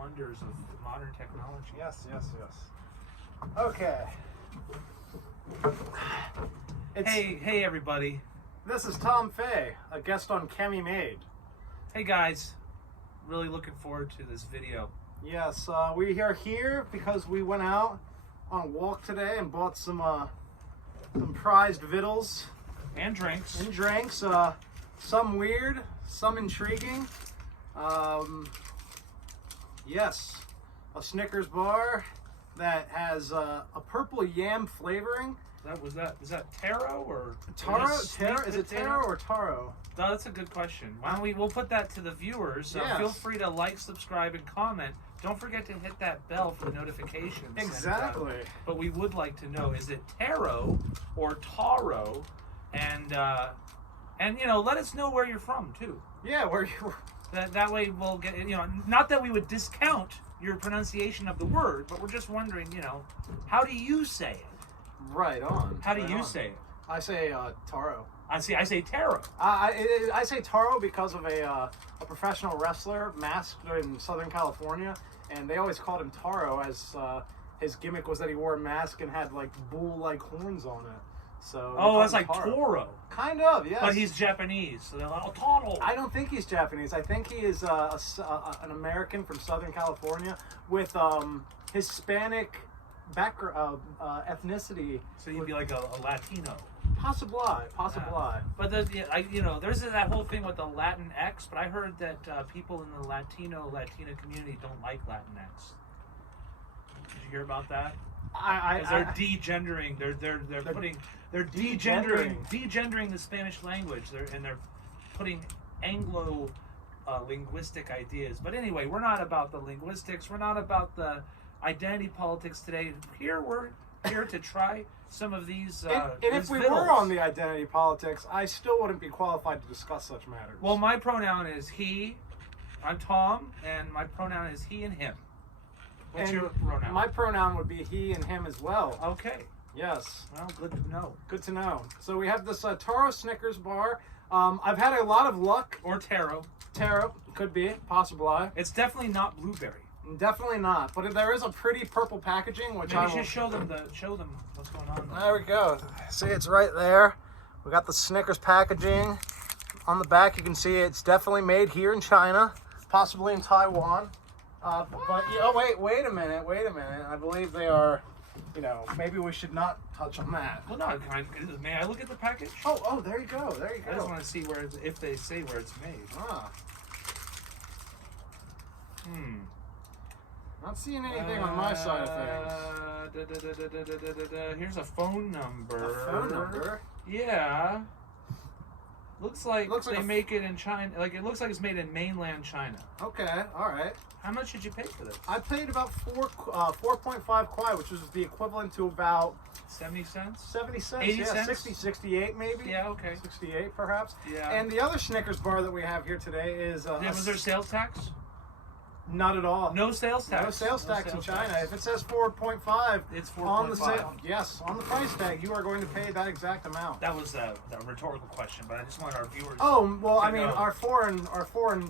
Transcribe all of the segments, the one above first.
wonders of modern technology. Yes. Okay. Hey everybody. This is Tom Fay, a guest on Cammymade. Hey guys. Really looking forward to this video. Yes, we are here because we went out on a walk today and bought some prized victuals. And drinks. Some weird, some intriguing. Yes, a Snickers bar that has a purple yam flavoring. Was that taro or taro? Is it taro or taro? No, that's a good question. Why don't we'll put that to the viewers. Yes. Feel free to like, subscribe, and comment. Don't forget to hit that bell for the notifications. Exactly. But we would like to know: is it taro or taro? And let us know where you're from too. Yeah, where you. That way we'll get not that we would discount your pronunciation of the word, but we're just wondering, how do you say it? Right on. How do you say it? I say taro. I say taro. I say taro because of a professional wrestler masked in Southern California, and they always called him Taro as his gimmick was that he wore a mask and had like bull-like horns on it. So that's like Toro. Kind of, yes. But he's Japanese, so they're like, Toro. I don't think he's Japanese. I think he is an American from Southern California with Hispanic background, ethnicity. So you'd be like a Latino. Possibly. But there's that whole thing with the Latin X, but I heard that people in the Latina community don't like Latin X. Did you hear about that? They're degendering. They're degendering the Spanish language. They're putting Anglo linguistic ideas. But anyway, we're not about the linguistics. We're not about the identity politics today. We're here to try some of these. And if we were on the identity politics, I still wouldn't be qualified to discuss such matters. Well, my pronoun is he. I'm Tom, and my pronoun is he and him. What's your pronoun? My pronoun would be he and him as well. Okay. Yes. Well, good to know. Good to know. So we have this Taro Snickers bar. I've had a lot of luck. Or taro. Taro, could be, possibly. It's definitely not blueberry. Definitely not. But there is a pretty purple packaging, which Maybe you should show them what's going on. There we go. See, it's right there. We got the Snickers packaging. On the back, you can see it's definitely made here in China, possibly in Taiwan. Wait a minute. I believe they are, maybe we should not touch on that. Well, no, may I look at the package? Oh, there you go. I just want to see if they say where it's made. Not seeing anything on my side of things. Here's a phone number. A phone number? Yeah. Looks like they make it in China. Like it looks like it's made in mainland China. Okay, all right. How much did you pay for this? I paid about 4.5 kwai, which is the equivalent to about 70 cents. 70 cents. 80 cents? 60, 68 maybe. Yeah, okay. 68 perhaps. Yeah. And the other Snickers bar that we have here today is. Was there sales tax? Not at all. No sales tax. No sales tax in China. If it says 4.5, it's 4.5. On the price tag, you are going to pay that exact amount. That was a rhetorical question, but I just want our viewers. Oh well, I mean, our foreign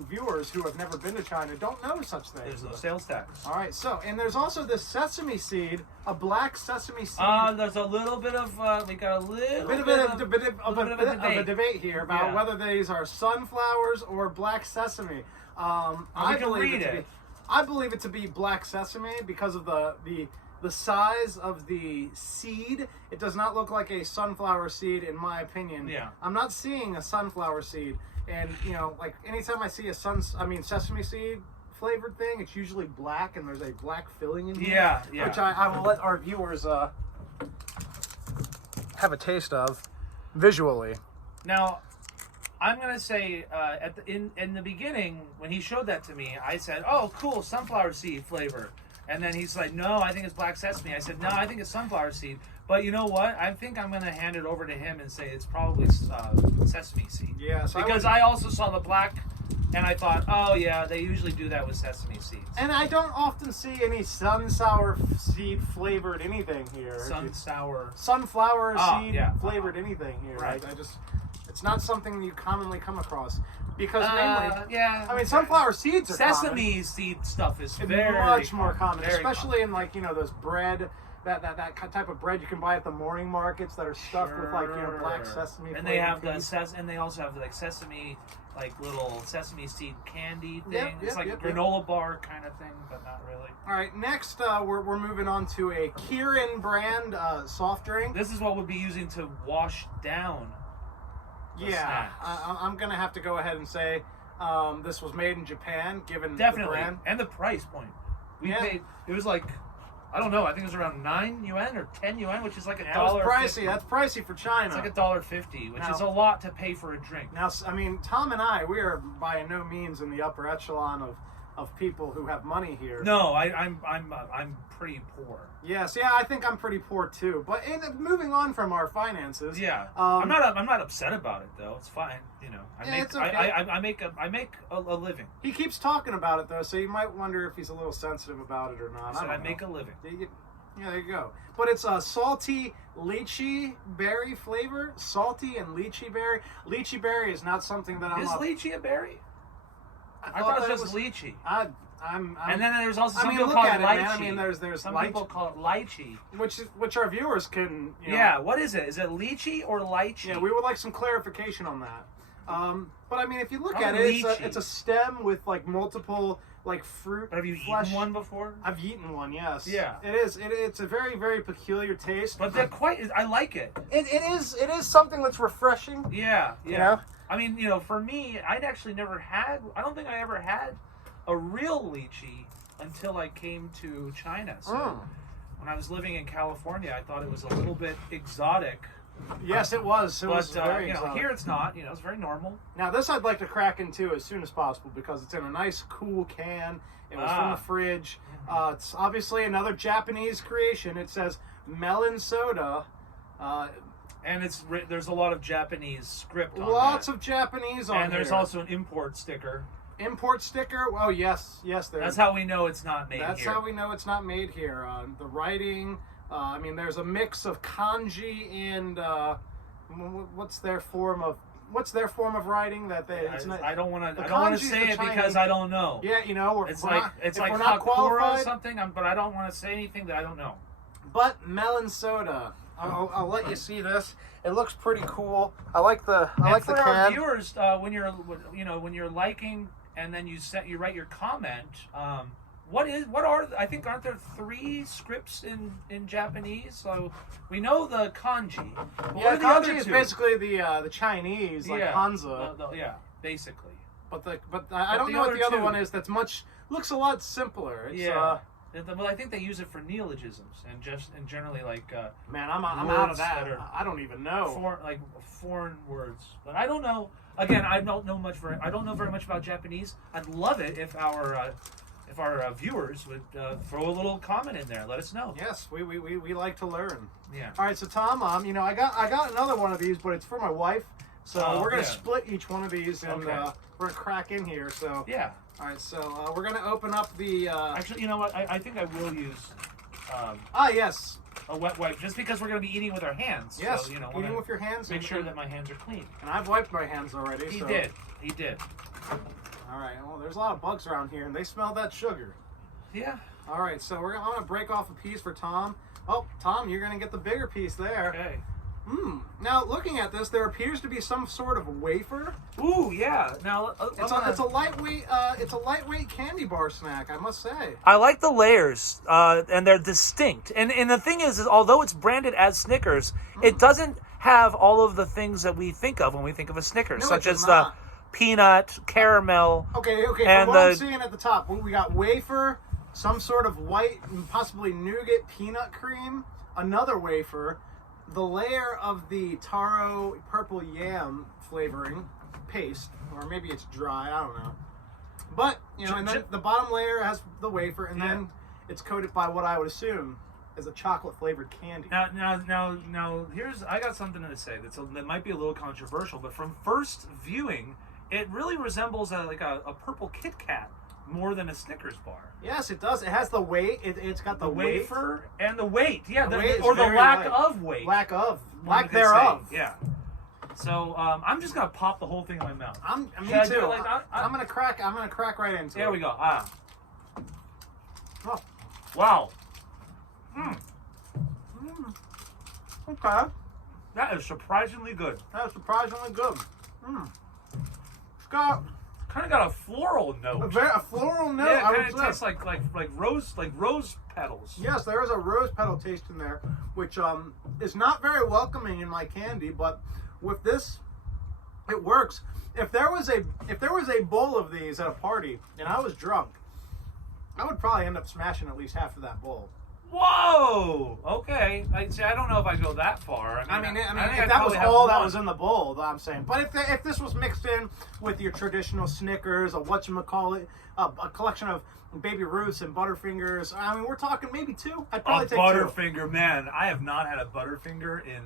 viewers who have never been to China don't know such things. There's no sales tax. All right. So, and there's also this sesame seed, a black sesame seed. There's a little bit of we got a little bit of a debate here about whether these are sunflowers or black sesame. I believe it to be black sesame because of the size of the seed. It does not look like a sunflower seed, in my opinion. Yeah. I'm not seeing a sunflower seed, and like anytime I see a sesame seed flavored thing, it's usually black, and there's a black filling in here. Yeah. Which I will let our viewers have a taste of visually. Now, I'm gonna say in the beginning when he showed that to me, I said, "Oh, cool, sunflower seed flavor," and then he's like, "No, I think it's black sesame." I said, "No, I think it's sunflower seed." But you know what? I think I'm gonna hand it over to him and say it's probably sesame seed. Yeah, because I also saw the black, and I thought, "Oh yeah, they usually do that with sesame seeds." And I don't often see any sunflower seed flavored anything here. Sunflower seed flavored anything here. Right. It's not something you commonly come across because mainly, yeah. I mean, sunflower seeds are sesame common. seed stuff is It's very much more common, very especially in like those bread. That type of bread you can buy at the morning markets that are stuffed with like black sesame. And they have and they also have like sesame, like little sesame seed candy thing. It's like a granola bar kind of thing, but not really. All right, next we're moving on to a Kirin brand soft drink. This is what we'll be using to wash down. I'm gonna have to go ahead and say this was made in Japan, given definitely the brand and the price point. We paid. It was like, I don't know. I think it was around 9 yuan or 10 yuan, which is like $1.50. That was pricey. That's pricey for China. It's like $1.50, which is a lot to pay for a drink. Now, I mean, Tom and I, we are by no means in the upper echelon of people who have money here. No, I'm pretty poor. Yes, I think I'm pretty poor too. But moving on from our finances, I'm not upset about it though. It's fine, it's okay. I make a living. He keeps talking about it though, so you might wonder if he's a little sensitive about it or not. I make a living. Yeah, there you go. But it's a salty lychee berry flavor. Salty and lychee berry. Lychee berry is not something that I'm. Is lychee a berry? I thought it was just lychee. And then there's also some people call it lychee. I mean, there's some people call it lychee, which our viewers can. Yeah, what is it? Is it lychee or lychee? Yeah, we would like some clarification on that. But I mean, if you look at it, it's a stem with like multiple like fruit. But have you eaten one before? I've eaten one, yes. Yeah, it is. It's a very, very peculiar taste. But they're I like it. It is something that's refreshing. Yeah. You know? I mean, for me, I'd actually never had. I don't think I ever had a real lychee until I came to China. So when I was living in California, I thought it was a little bit exotic. Yes, it was. It was very exotic. Here it's not. It's very normal. Now this I'd like to crack into as soon as possible because it's in a nice, cool can. It was from the fridge. It's obviously another Japanese creation. It says Melon Soda. And there's a lot of Japanese script on Lots that. of Japanese on And there's here. also an import sticker. Import sticker? Oh, yes. That's how we know it's not made here. That's how we know it's not made here. The writing, I mean, there's a mix of kanji and what's their form of writing that they? I don't want to say it because I don't know. Yeah, it's like Hakura or something. But I don't want to say anything that I don't know. But Melon Soda. I'll let you see this. It looks pretty cool. I like the can. For our viewers, when you're liking and then you write your comment. Aren't there 3 scripts in Japanese? So we know the kanji. Yeah, kanji is basically the Chinese, like Hanzi. Basically. But I don't know what the other one is. Looks a lot simpler. Well, I think they use it for neologisms and generally like. Man, I'm out of that. I don't even know. Foreign words, but I don't know. Again, I don't know very much about Japanese. I'd love it if our viewers would throw a little comment in there. Let us know. Yes, we like to learn. Yeah. All right, so Tom, I got another one of these, but it's for my wife. So we're gonna split each one of these, and we're gonna crack in here. So yeah. All right, so we're gonna open up the. Actually, you know what? I think I will use. Yes. A wet wipe, just because we're going to be eating with our hands. Yes, so, eating with your hands. Make sure that my hands are clean. And I've wiped my hands already. He did. All right. Well, there's a lot of bugs around here, and they smell that sugar. Yeah. All right. So I'm gonna break off a piece for Tom. Oh, Tom, you're gonna get the bigger piece there. Okay. Now, looking at this, there appears to be some sort of wafer. Ooh, yeah. Now it's a lightweight candy bar snack, I must say. I like the layers, and they're distinct. And the thing is although it's branded as Snickers, it doesn't have all of the things that we think of when we think of a Snickers, such as the peanut, caramel. Okay. And from what I'm seeing at the top, we got wafer, some sort of white, possibly nougat peanut cream, another wafer. The layer of the taro purple yam flavoring paste, or maybe it's dry, I don't know. But, and then the bottom layer has the wafer, and then it's coated by what I would assume is a chocolate flavored candy. Now, I got something to say that might be a little controversial, but from first viewing, it really resembles a purple Kit Kat more than a Snickers bar. Yes, it does. It has the weight. It's got the wafer and the weight. Yeah, the weight or the lack light. of weight. Lack thereof. Yeah. So I'm just gonna pop the whole thing in my mouth. Me too. I'm gonna crack right into it. There we go. Ah. Oh. Wow. Okay. That is surprisingly good. It's got kind of got a floral note. A floral note. Yeah, it kind of tastes like rose petals. Yes, there is a rose petal taste in there, which is not very welcoming in my candy, but with this, it works. If there was a bowl of these at a party and I was drunk, I would probably end up smashing at least half of that bowl. Whoa! Okay, I don't know if I go that far. I mean, if that was all that was in the bowl, I'm saying. But if this was mixed in with your traditional Snickers, a whatchamacallit, a collection of Baby Ruths and Butterfingers, I mean, we're talking maybe two. I'd probably take Butterfinger, man. I have not had a Butterfinger in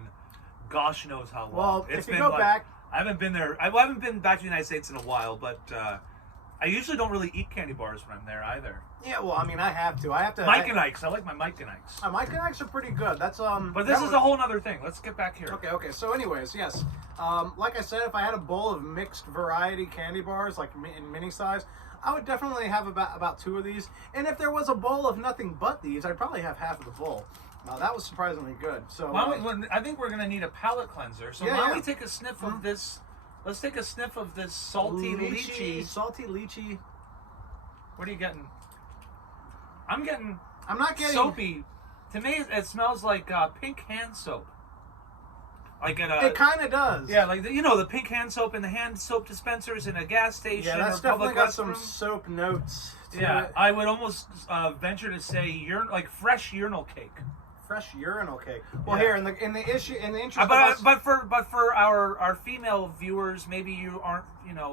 gosh knows how long. Well, if you go back, I haven't been there. I haven't been back to the United States in a while, but I usually don't really eat candy bars when I'm there either. Yeah, well, I mean, I have to. Mike and Ike's. I like my Mike and Ike's. Mike and Ike's are pretty good. That's But this is a whole other thing. Let's get back here. Okay. So, anyways, yes. Like I said, if I had a bowl of mixed variety candy bars, like in mini size, I would definitely have about two of these. And if there was a bowl of nothing but these, I'd probably have half of the bowl. That was surprisingly good. So, I think we're gonna need a palate cleanser. So why don't we take a sniff of this? Let's take a sniff of this salty lychee. Salty lychee. What are you getting? I'm not getting soapy. To me, it smells like pink hand soap. Like it kind of does. Yeah, like the pink hand soap in the hand soap dispensers in a gas station. Yeah, that's definitely got some soap notes. Yeah, I would almost venture to say like fresh urinal cake. Fresh urinal cake. Well, here in the interest of but for our female viewers, maybe you aren't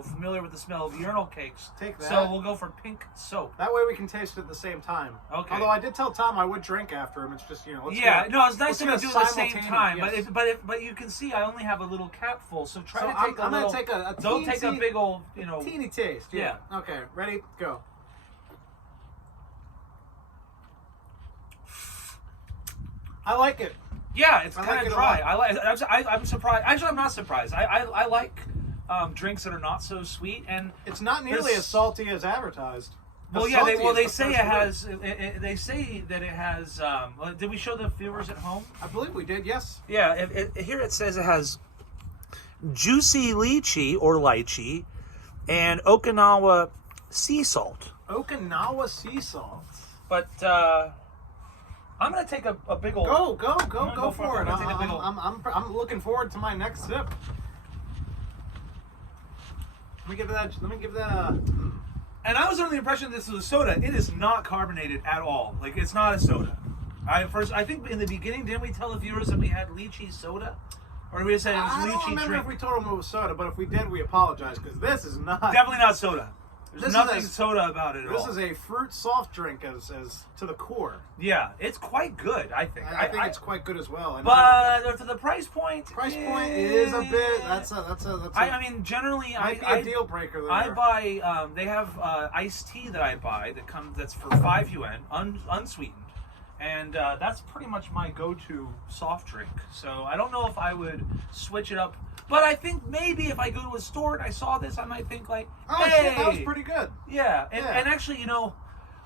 familiar with the smell of urinal cakes. Take that. So we'll go for pink soap. That way we can taste it at the same time. Okay. Although I did tell Tom I would drink after him. It's just it's nice to do it at the same time. Yes. But you can see I only have a little cap full. So try to take I'm gonna take a don't take a big old teeny taste. Yeah. Okay. Ready? Go. I like it. Yeah, it's kind of dry. I'm surprised. Actually, I'm not surprised. I like drinks that are not so sweet, and it's not nearly as salty as advertised. Well, yeah, they say it has. They say that it has. Did we show the viewers at home? I believe we did. Yes. Yeah. Here it says it has juicy lychee or lychee, and Okinawa sea salt. Okinawa sea salt. But I'm gonna take a big old. Go for it. I'm looking forward to my next sip. Let me give that a. And I was under the impression this was a soda. It is not carbonated at all. Like, it's not a soda. I think in the beginning, didn't we tell the viewers that we had lychee soda? Or did we just say it was lychee drink? I don't remember if we told them it was soda, but if we did, we apologize, because this is not... Definitely not soda. There's nothing soda about it at all. This is a fruit soft drink as to the core. Yeah, it's quite good, I think. I think it's quite good as well. But for the price point... Price point is a bit... I mean, generally... Might be a deal breaker there. I buy... they have iced tea that I buy that's for 5 yuan, unsweetened. And that's pretty much my go-to soft drink. So I don't know if I would switch it up. But I think maybe if I go to a store and I saw this, I might think like, hey, shit, that was pretty good. Yeah, and actually,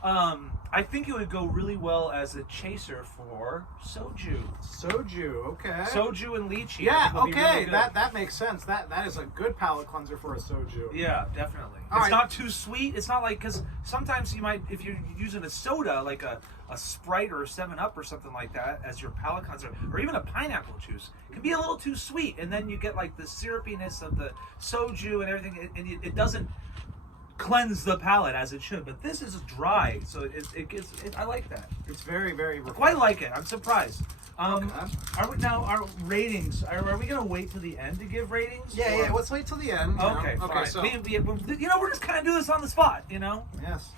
I think it would go really well as a chaser for soju. Soju, okay. Soju and lychee. Yeah, okay, really that makes sense. That is a good palate cleanser for a soju. Yeah, definitely. It's not too sweet. It's not like, because sometimes you might, if you're using a soda, like a Sprite or a 7-Up or something like that as your palate cleanser, or even a pineapple juice, it can be a little too sweet, and then you get like the syrupiness of the soju and everything, and it doesn't cleanse the palate as it should. But this is dry, so it gets. I like that. It's very, very. I quite like it. I'm surprised. Okay. Our ratings? Are we gonna wait till the end to give ratings? Yeah. Let's wait till the end. Okay. Okay. So we're just kind of doing this on the spot. Yes.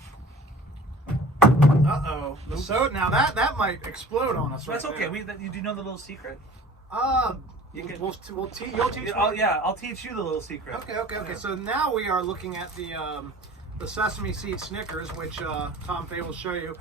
Uh-oh. So now that might explode on us. That's okay. Do you know the little secret? You'll teach me. I'll teach you the little secret. Okay. So now we are looking at the sesame seed Snickers, which Tom Fay will show you.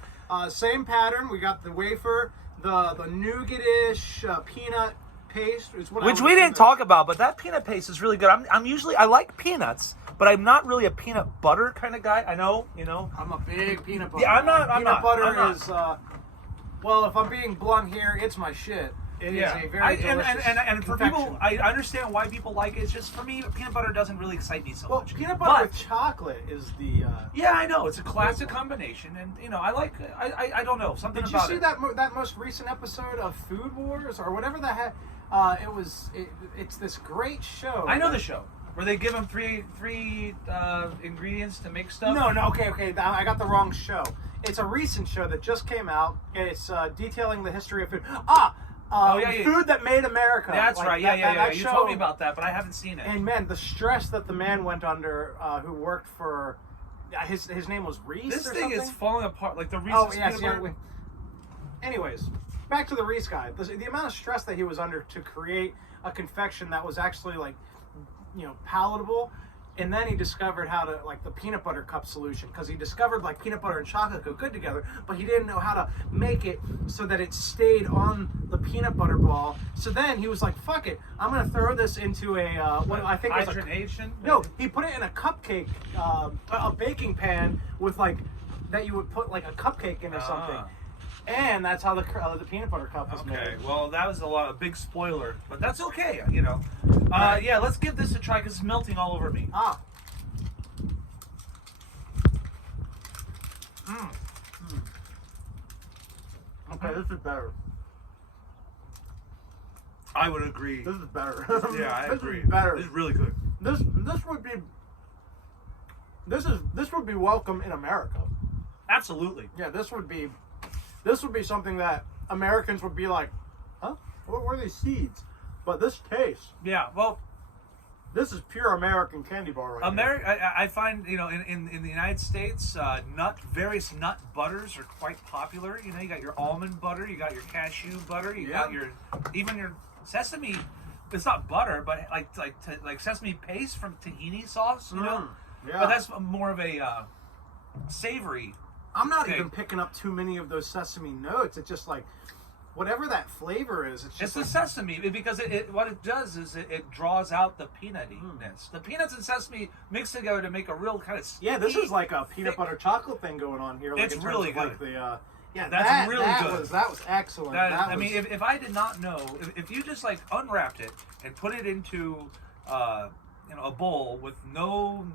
Same pattern. We got the wafer, the nougat-ish peanut paste is what Which we didn't talk about, but that peanut paste is really good. I like peanuts, but I'm not really a peanut butter kind of guy. I know, you know. I'm a big peanut butter. Yeah, I'm not. Peanut butter is, well, if I'm being blunt here, it's my shit. It is a very delicious and for people, I understand why people like it. It's just for me, peanut butter doesn't really excite me so much. Peanut butter with chocolate is the. Yeah, I know it's a classic combination, and you know I like. I don't know something about it. Did you see that most recent episode of Food Wars or whatever that had? It's this great show. I know the show where they give them three ingredients to make stuff. No, okay, I got the wrong show. It's a recent show that just came out. It's detailing the history of food. Food that made America. That's right. That you show, told me about that, but I haven't seen it. And man, the stress that the man went under, who worked for, his name was Reese. This or thing something? is falling apart, like the Reese's peanut butter. Anyways, back to the Reese guy. The amount of stress that he was under to create a confection that was actually like, palatable. And then he discovered how to, like, the peanut butter cup solution, because he discovered, like, peanut butter and chocolate go good together, but he didn't know how to make it so that it stayed on the peanut butter ball. So then he was like, fuck it, I'm going to throw this into what I think was hydration? No, he put it in a cupcake, a baking pan with, like, that you would put, like, a cupcake in or something. And that's how the peanut butter cup was made. Okay, well, that was a big spoiler, but that's okay, you know. Yeah, let's give this a try because it's melting all over me. Okay, this is better. I would agree. This is better. Yeah, I agree. This is better. This is really good. This would be welcome in America. Absolutely. Yeah, this would be something that Americans would be like, huh? What were these seeds? But this tastes. Yeah, well, this is pure American candy bar right here. I find, in the United States, various nut butters are quite popular. You know, you got your almond butter, you got your cashew butter, you got even your sesame. It's not butter, but like sesame paste from tahini sauce. You know, yeah. But that's more of a savory. I'm not even picking up too many of those sesame notes. It's just like whatever that flavor is. It's the sesame because what it does is it draws out the peanutiness. The peanuts and sesame mix together to make a real kind of this is like a peanut butter chocolate thing going on here. Like it's really good. Like that's really good. That was excellent. I mean, if I did not know, if you just like unwrapped it and put it into a bowl with no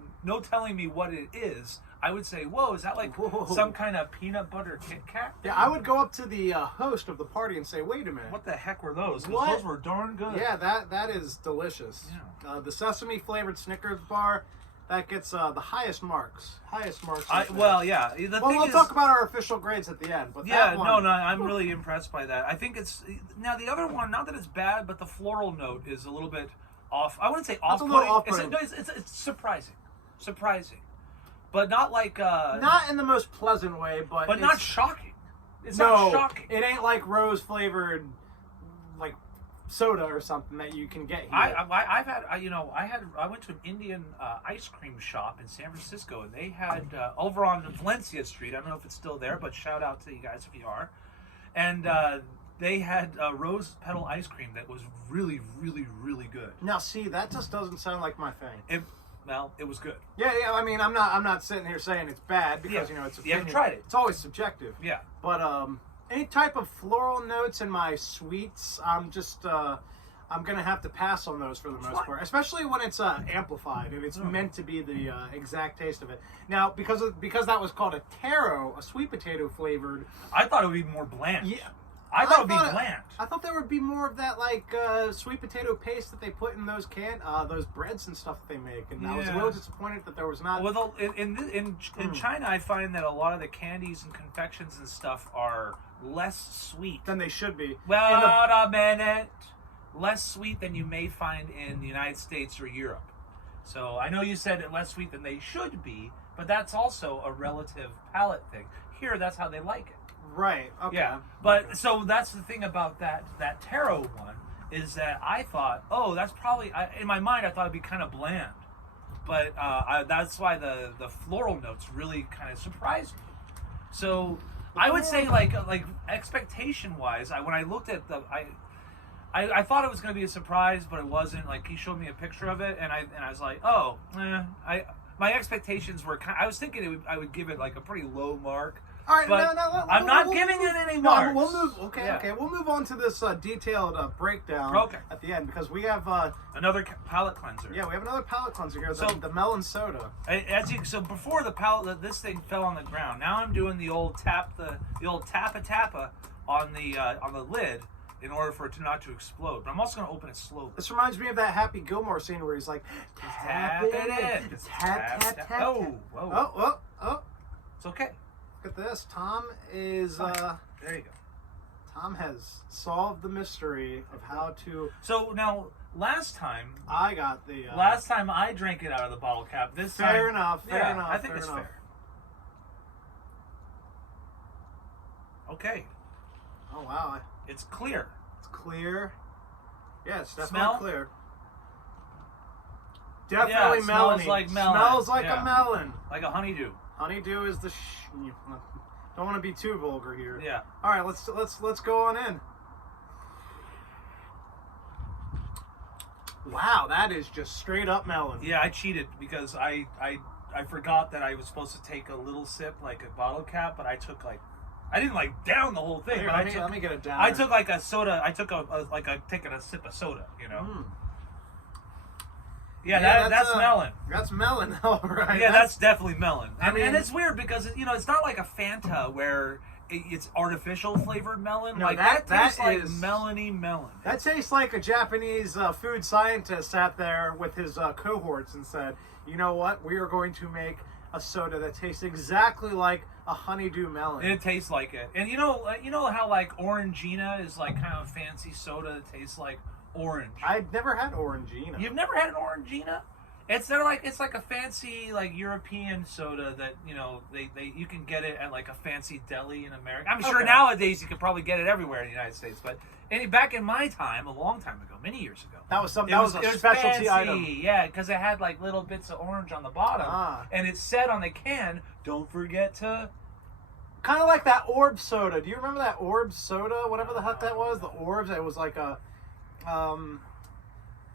telling me what it is, I would say, whoa, is that like some kind of peanut butter Kit Kat? Yeah, I would go up to the host of the party and say, wait a minute. What the heck were those? What? Those were darn good. Yeah, that is delicious. Yeah. The sesame flavored Snickers bar, that gets the highest marks. Well, yeah. We'll talk about our official grades at the end. But I'm really impressed by that. I think it's now the other one. Not that it's bad, but the floral note is a little bit off. I wouldn't say off-putting. It's surprising, but not like not in the most pleasant way, but not shocking. It's not shocking. It ain't like rose flavored like soda or something that you can get here. I went to an Indian ice cream shop in San Francisco, and they had over on Valencia Street. I don't know if it's still there, but shout out to you guys if you are. And they had rose petal ice cream that was really, really, really good. Now, see, that just doesn't sound like my thing. It was good. Yeah. I mean, I'm not sitting here saying it's bad because it's you haven't tried it. It's always subjective. Yeah. But any type of floral notes in my sweets, I'm gonna have to pass on those for the most part, especially when it's amplified and it's meant to be the exact taste of it. Now, because that was called a taro, a sweet potato flavored. I thought it would be more bland. Yeah. I thought it would be bland. I thought there would be more of that, like, sweet potato paste that they put in those those breads and stuff that they make. And I was a little disappointed that there was not. Well, in China, I find that a lot of the candies and confections and stuff are less sweet than they should be. Well, a minute. Less sweet than you may find in the United States or Europe. So I know you said it less sweet than they should be, but that's also a relative palate thing. Here, that's how they like it. Right. Okay. Yeah. But so that's the thing about that taro one is that I thought, that's probably in my mind I thought it'd be kind of bland, but that's why the floral notes really kind of surprised me. So I would say like expectation wise, when I looked at I thought it was going to be a surprise, but it wasn't. Like, he showed me a picture of it, and I was like, oh, my expectations were I was thinking I would give it like a pretty low mark. All right, but I'm not giving it any marks. We'll move on to this detailed breakdown at the end, because we have another palate cleanser. Yeah, we have another palate cleanser here, the Melon Soda. So before this thing fell on the ground. Now I'm doing the old tappa on the lid in order for it not to explode. But I'm also going to open it slowly. This reminds me of that Happy Gilmore scene where he's like, tap it in. Tap. Oh. It's okay. Look at this. Tom is... there you go. Tom has solved the mystery of how to... So now, last time I drank it out of the bottle cap. Fair enough. I think it's fair. Okay. Oh, wow. It's clear. It's clear. Yeah, it's definitely Smell? Clear. Definitely melony. Smells like melon. Smells like a melon. Like a honeydew. Honeydew is the... Don't want to be too vulgar here. Yeah. All right, let's go on in. Wow, that is just straight up melon. Yeah, I cheated because I forgot that I was supposed to take a little sip like a bottle cap, but I took like... I didn't like down the whole thing. Here, but let me get it down. I took like a soda. I took taking a sip of soda. You know. Yeah, that's melon. That's melon, all right. Yeah, that's definitely melon. And it's weird because it's not like a Fanta where it's artificial flavored melon. No, like that tastes like melony melon. That tastes like a Japanese food scientist sat there with his cohorts and said, "You know what? We are going to make a soda that tastes exactly like a honeydew melon." It tastes like it. And you know how like Orangina is like kind of fancy soda that tastes like orange. I've never had Orangina. You've never had an Orangina? It's like a fancy like European soda that you can get it at like a fancy deli in America. I'm sure nowadays you could probably get it everywhere in the United States, but back in my time, a long time ago, many years ago, that was a specialty item. Yeah, because it had like little bits of orange on the bottom, and it said on the can, "Don't forget to." Kind of like that Orb soda. Do you remember that Orb soda? Whatever the heck that was, the Orbs. It was like a.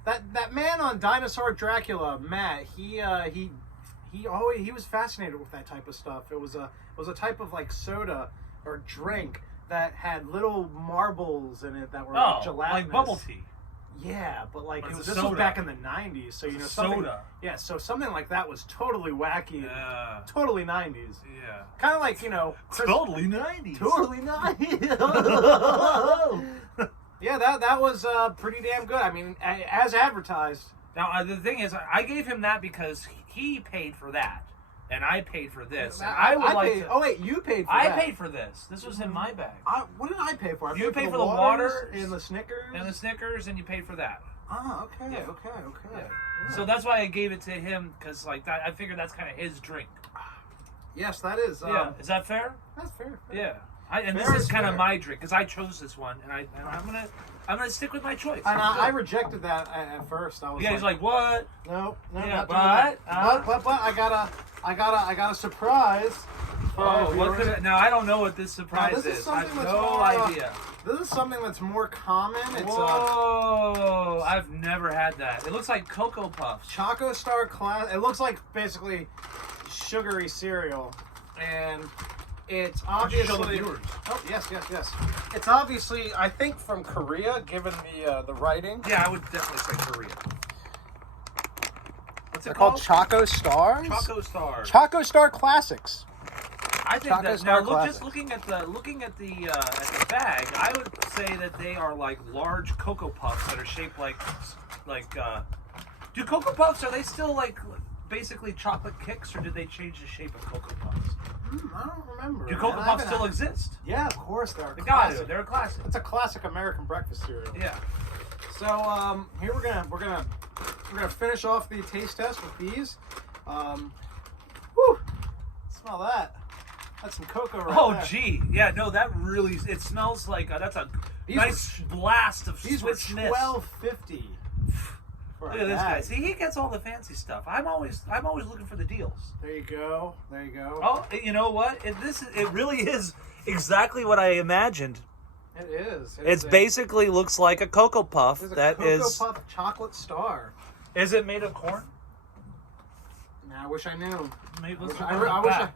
That man on Dinosaur Dracula, Matt, he was fascinated with that type of stuff. It was a type of like soda or drink that had little marbles in it that were gelatinous. Like bubble tea. Yeah, but like this was back in the 90s, so soda. Yeah, so something like that was totally wacky. Yeah. Totally 90s. Yeah. Kind of like, totally 90s. Totally 90s. Yeah, that was pretty damn good. I mean, as advertised. Now, the thing is, I gave him that because he paid for that, and I paid for this. And Oh, wait, you paid for that. that. I paid for this. This was in my bag. What did I pay for? You paid for the water and the Snickers? And the Snickers, and you paid for that. Oh, okay, yeah. Okay. Yeah. So that's why I gave it to him, because like that, I figured that's kind of his drink. Yes, that is. Yeah, is that fair? That's fair. Yeah. This is kind of my drink because I chose this one, and I'm gonna stick with my choice. And I rejected that at first. I was he's like, what? No, yeah, but I got a surprise. Now I don't know what this surprise is. I have no idea. This is something that's more common. Whoa! I've never had that. It looks like Cocoa Puffs. Choco Star Class. It looks like basically sugary cereal, and it's obviously. Oh yes. It's obviously, I think, from Korea, given the writing. Yeah, I would definitely say Korea. What's it called? Choco Stars. Choco Stars. Choco Star Classics. I think that now, just looking at the bag, I would say that they are like large Cocoa Puffs that are shaped like. Do Cocoa Puffs, are they still like basically chocolate kicks, or did they change the shape of Cocoa Puffs? I don't remember. Do Cocoa Puffs still exist? Yeah, of course they're. They got to. They're a classic. It's a classic American breakfast cereal. Yeah. So here we're gonna finish off the taste test with these. Whew! Smell that. That's some cocoa right there. Oh, gee. Yeah, no, that really, it smells like, that's a nice blast of Swiss Miss. These were $12.50. Look at this guy. See, he gets all the fancy stuff. I'm always looking for the deals. There you go. Oh, you know what? It really is exactly what I imagined. It is. It's basically looks like a Cocoa Puff. Cocoa Puff chocolate star. Is it made of corn? Nah, I wish I knew. Maybe I wish I...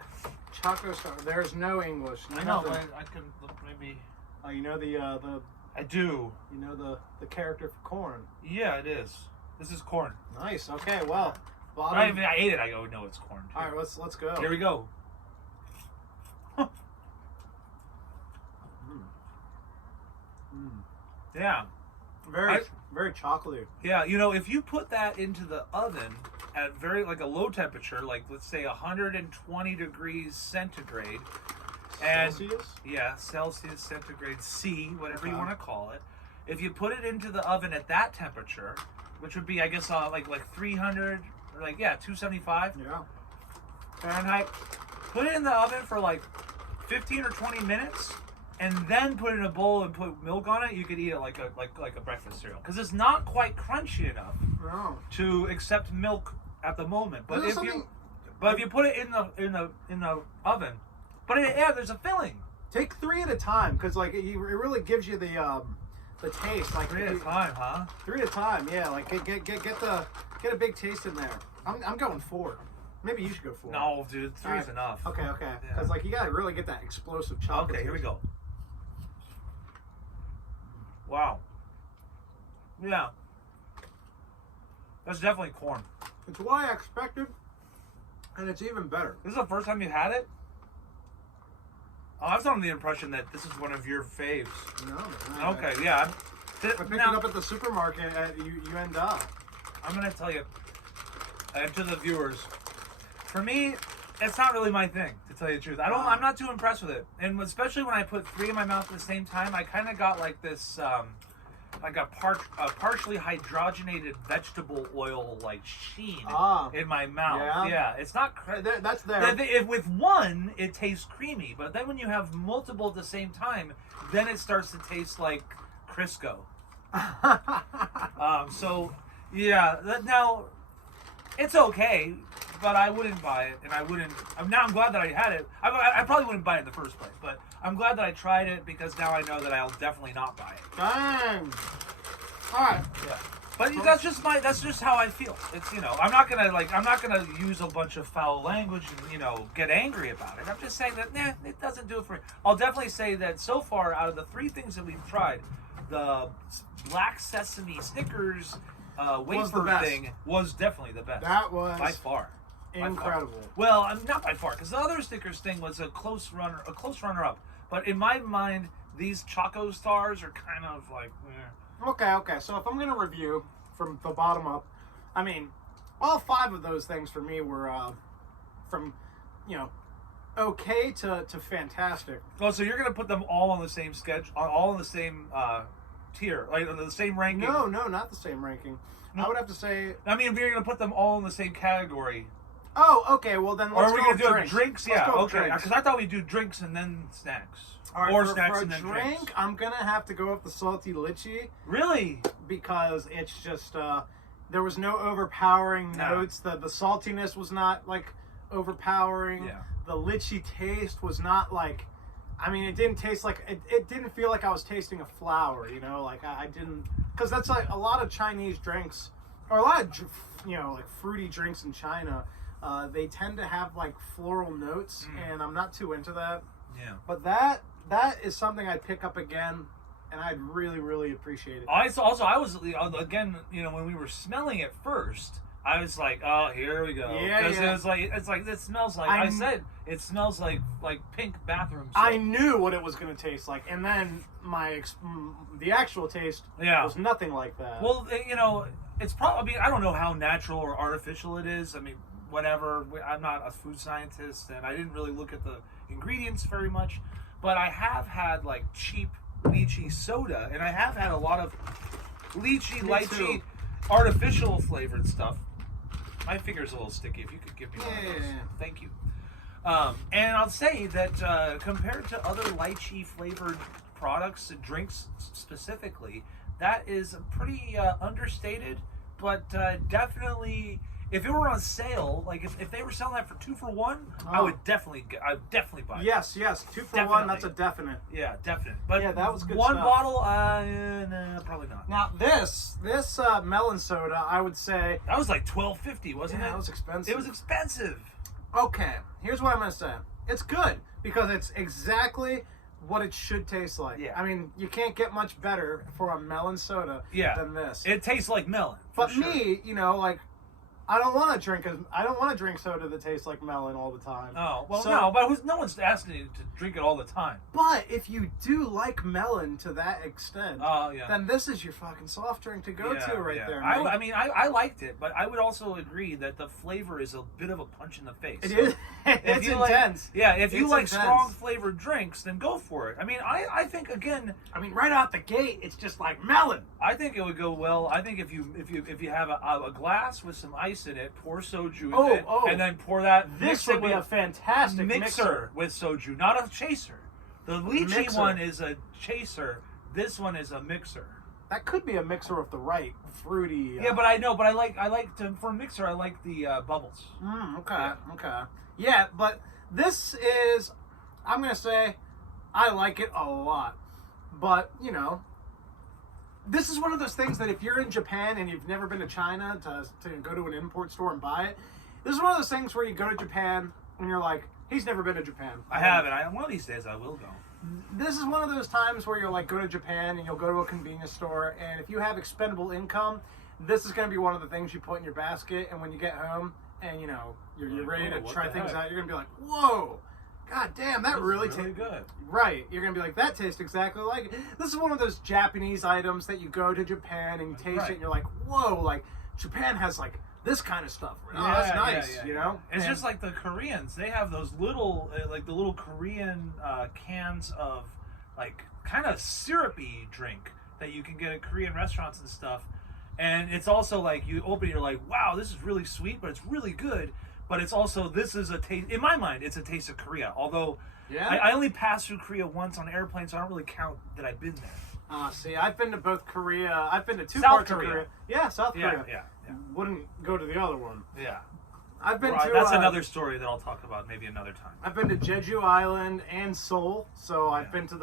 Choco star. There's no English. I know, but I can look maybe... Oh, you know the... I do. You know the character for corn. Yeah, it is. This is corn. Nice. Okay, well... I ate it. I go, no, it's corn. Too. All right, let's go. Here we go. Huh. Yeah. Very chocolatey. Yeah, you know, if you put that into the oven at a low temperature, like let's say 120 degrees centigrade. Celsius? Yeah, Celsius, centigrade, C, whatever you want to call it. If you put it into the oven at that temperature, which would be, I guess, like 300, or 275 Fahrenheit, put it in the oven for like 15 or 20 minutes, and then put it in a bowl and put milk on it. You could eat it like a breakfast cereal because it's not quite crunchy enough to accept milk at the moment. But if you put it in the oven, there's a filling. Take 3 at a time because it really gives you the taste. Like 3 at a time, huh? 3 at a time, yeah. Like get a big taste in there. I'm going 4. Maybe you should go 4. No, dude, 3 is enough. Okay. Because you gotta really get that explosive chocolate. Okay, here we go. Wow. Yeah. That's definitely corn. It's what I expected, and it's even better. This is the first time you had it? Oh, I was under the impression that this is one of your faves. No. Okay, yeah. I picked it up at the supermarket at UND. I'm going to tell you, and to the viewers, for me, it's not really my thing, to tell you the truth. I'm not too impressed with it. And especially when I put 3 in my mouth at the same time, I kind of got like this, like a partially hydrogenated vegetable oil like sheen in my mouth. Yeah, it's not. That's there. With one, it tastes creamy, but then when you have multiple at the same time, then it starts to taste like Crisco. So yeah, now it's okay, but I wouldn't buy it, and I wouldn't. Now I'm glad that I had it. I probably wouldn't buy it in the first place, but I'm glad that I tried it because now I know that I'll definitely not buy it. Dang. All right. Yeah. But that's just how I feel. It's I'm not gonna use a bunch of foul language and get angry about it. I'm just saying that it doesn't do it for me. I'll definitely say that so far out of the 3 things that we've tried, the Black Sesame Snickers wafer thing was definitely the best. That was by far incredible. Well, not by far, because the other Snickers thing was a close runner-up. But in my mind, these Choco Stars are kind of like. Okay. So if I'm gonna review from the bottom up, I mean, all 5 of those things for me were from okay to fantastic. Oh, so you're gonna put them all on the same schedule, all on the same tier, like on the same ranking? No, not the same ranking. No. I would have to say. I mean, if you're gonna put them all in the same category. Oh, okay. Well, then let's go. Or are we gonna do drinks? Yeah, okay. Because I thought we'd do drinks and then snacks. All right, or for snacks a and then drink, drinks. I'm gonna have to go with the salty lychee. Really? Because it's just there was no overpowering notes. The saltiness was not like overpowering. Yeah. The lychee taste was not like. I mean, it didn't taste like it didn't feel like I was tasting a flower. Like I didn't, because that's like a lot of Chinese drinks or a lot of like fruity drinks in China. They tend to have like floral notes, and I'm not too into that. Yeah. But that is something I'd pick up again, and I'd really, really appreciate it. I was again, when we were smelling it first, I was like, oh, here we go. Yeah. It's like it smells like it smells like pink bathroom soap. I knew what it was going to taste like, and then the actual taste was nothing like that. Well, it's probably. I don't know how natural or artificial it is. I mean, whatever. I'm not a food scientist, and I didn't really look at the ingredients very much, but I have had like cheap lychee soda, and I have had a lot of lychee artificial flavored stuff. My finger's a little sticky. If you could give me one of those. Thank you. And I'll say that compared to other lychee flavored products and drinks specifically, that is pretty understated, but definitely if it were on sale, like if they were selling that for 2 for $1, I would definitely buy it. Yes, 2 for $1. That's a definite. Yeah, definite. But yeah, that was good. One stuff. bottle, nah, probably not. Now this melon soda, I would say that was like $12.50, wasn't it? That was expensive. It was expensive. Okay, here's what I'm gonna say. It's good because it's exactly what it should taste like. Yeah. I mean, you can't get much better for a melon soda than this. It tastes like melon. But me, like, I don't want to drink soda that tastes like melon all the time. Oh, well, no, but no one's asking you to drink it all the time. But if you do like melon to that extent, yeah. then this is your fucking soft drink to go to right there. I mean, I liked it, but I would also agree that the flavor is a bit of a punch in the face. It is. It's intense. If you like strong flavored drinks, then go for it. I mean, I think again. I mean, right out the gate, it's just like melon. I think it would go well. I think if you have a glass with some ice in it, pour soju in it, and then pour that. This would be a fantastic mixer with soju, not a chaser. The lychee one is a chaser. This one is a mixer. That could be a mixer with the right fruity. Yeah, but I know. But I like to for a mixer. I like the bubbles. Okay. Yeah, but this is. I'm gonna say, I like it a lot, but this is one of those things that if you're in Japan and you've never been to China to go to an import store and buy it, this is one of those things where you go to Japan and you're like, he's never been to Japan. I haven't. One of these days I will go. This is one of those times where you'll like go to Japan and you'll go to a convenience store, and if you have expendable income, this is going to be one of the things you put in your basket, and when you get home and you're ready to try things out, you're going to be like, whoa. God damn, that really tastes good. Right. You're going to be like, that tastes exactly like it. This is one of those Japanese items that you go to Japan and you taste it and you're like, whoa, like, Japan has, like, this kind of stuff. That's nice, It's just like the Koreans. They have those little, like, the little Korean cans of, like, kind of syrupy drink that you can get at Korean restaurants and stuff. And it's also, like, you open it, you're like, wow, this is really sweet, but it's really good. But it's also, this is a taste, in my mind, it's a taste of Korea. Although, I only passed through Korea once on an airplane, so I don't really count that I've been there. See, I've been to both Korea. I've been to two South parts Korea. of Korea. Yeah, South Korea. Yeah. Wouldn't go to the other one. Yeah. I've been to... That's another story that I'll talk about maybe another time. I've been to Jeju Island and Seoul, so I've been to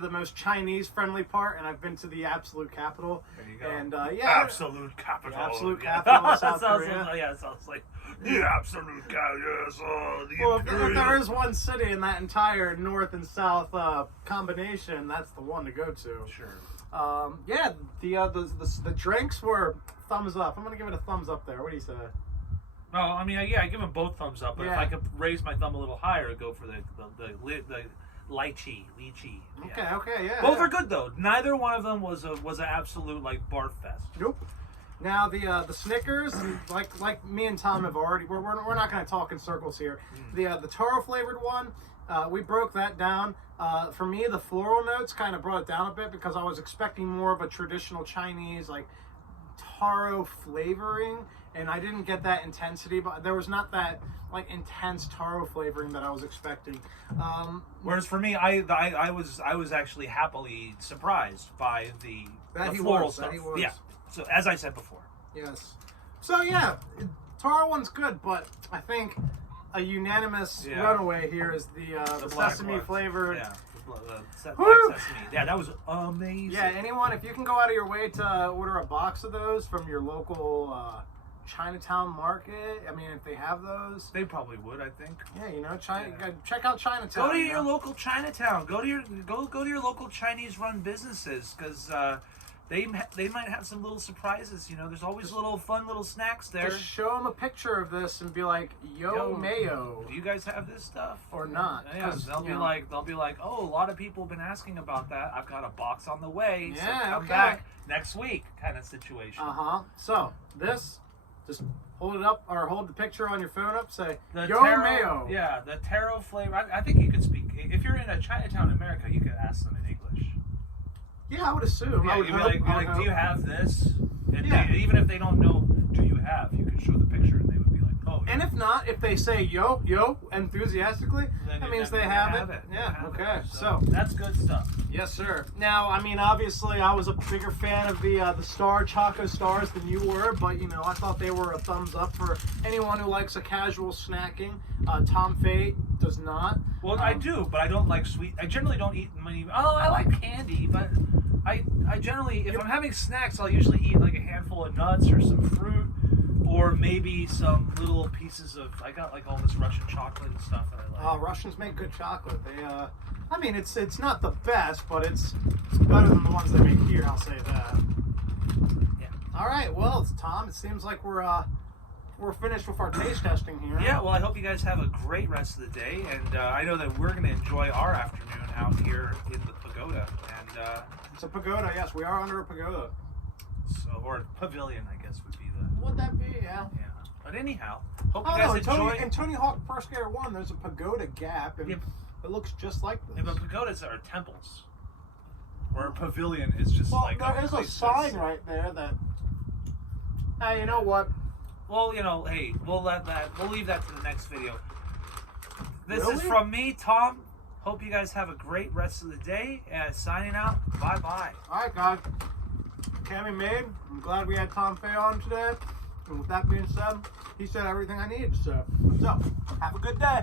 the most Chinese-friendly part, and I've been to the absolute capital. There you go. And absolute capital. Absolute capital of South Korea. It sounds like the absolute capital. Well, if there is one city in that entire north and south combination, that's the one to go to. Sure. The drinks were thumbs up. I'm gonna give it a thumbs up there. What do you say? No, I mean, I give them both thumbs up. But if I could raise my thumb a little higher, go for the lychee. Okay, yeah. Both are good though. Neither one of them was an absolute like barf fest. Nope. Now the Snickers, like me and Tom have already, we're not going to talk in circles here. The taro flavored one, we broke that down. For me, the floral notes kind of brought it down a bit because I was expecting more of a traditional Chinese like taro flavoring, and I didn't get that intensity. But there was not that like intense taro flavoring that I was expecting. Whereas for me, I was actually happily surprised by the floral stuff. Yeah. So as I said before. Yes. So yeah, taro one's good, but I think a unanimous runaway here is the sesame flavored. Yeah. Black sesame. Yeah, that was amazing. Yeah, anyone, if you can go out of your way to order a box of those from your local Chinatown market, I mean, if they have those, they probably would. I think. Yeah, check out Chinatown. Go to your local Chinatown. Go to your local Chinese-run businesses because. They might have some little surprises, There's always fun little snacks there. Just show them a picture of this and be like, "Yo, mayo." Do you guys have this stuff or not? Yeah, they'll be like, "Oh, a lot of people have been asking about that. I've got a box on the way. Yeah, so come back next week," kind of situation. So this, just hold it up or hold the picture on your phone up. Say, "Yo, mayo." Yeah, the taro flavor. I think you could speak. If you're in a Chinatown, America, you could ask them in English. Yeah, I would assume. Yeah, you'd be like, do you have this? And even if they don't know, do you have? You could show the picture, and they would be like, oh And if not, if they say yo, yo, enthusiastically, then that means they have it. Yeah, okay. So that's good stuff. Yes, sir. Now, I mean, obviously, I was a bigger fan of the Star Choco Stars than you were, but, you know, I thought they were a thumbs up for anyone who likes a casual snacking. Tom Fate does not. Well, I do, but I don't like sweet. I generally don't eat many. Oh, I like candy, but I generally, if I'm having snacks, I'll usually eat like a handful of nuts or some fruit, or maybe some little pieces of. I got like all this Russian chocolate and stuff that I like. Russians make good chocolate. They, I mean, it's not the best, but it's better than the ones they make here. I'll say that. Yeah. All right. Well, Tom, it seems like we're finished with our taste testing here. Yeah. Well, I hope you guys have a great rest of the day, and I know that we're going to enjoy our afternoon out here in the pagoda. And it's a pagoda. Yes, we are under a pagoda. So, or pavilion, I guess would be the. Would that be? Yeah. Yeah. But anyhow, hope you guys enjoy. In Tony Hawk Pro Skater 1, there's a pagoda gap, and it looks just like this. Yeah, but pagodas are temples. Or a pavilion is just like there is a sign right there that. Hey, you know what? Well, you know, hey, we'll leave that to the next video. This Really? is from me, Tom. Hope you guys have a great rest of the day. And signing out. Bye bye. All right, guys. Cammymade. I'm glad we had Tom Fay on today. And with that being said, he said everything I needed. So have a good day.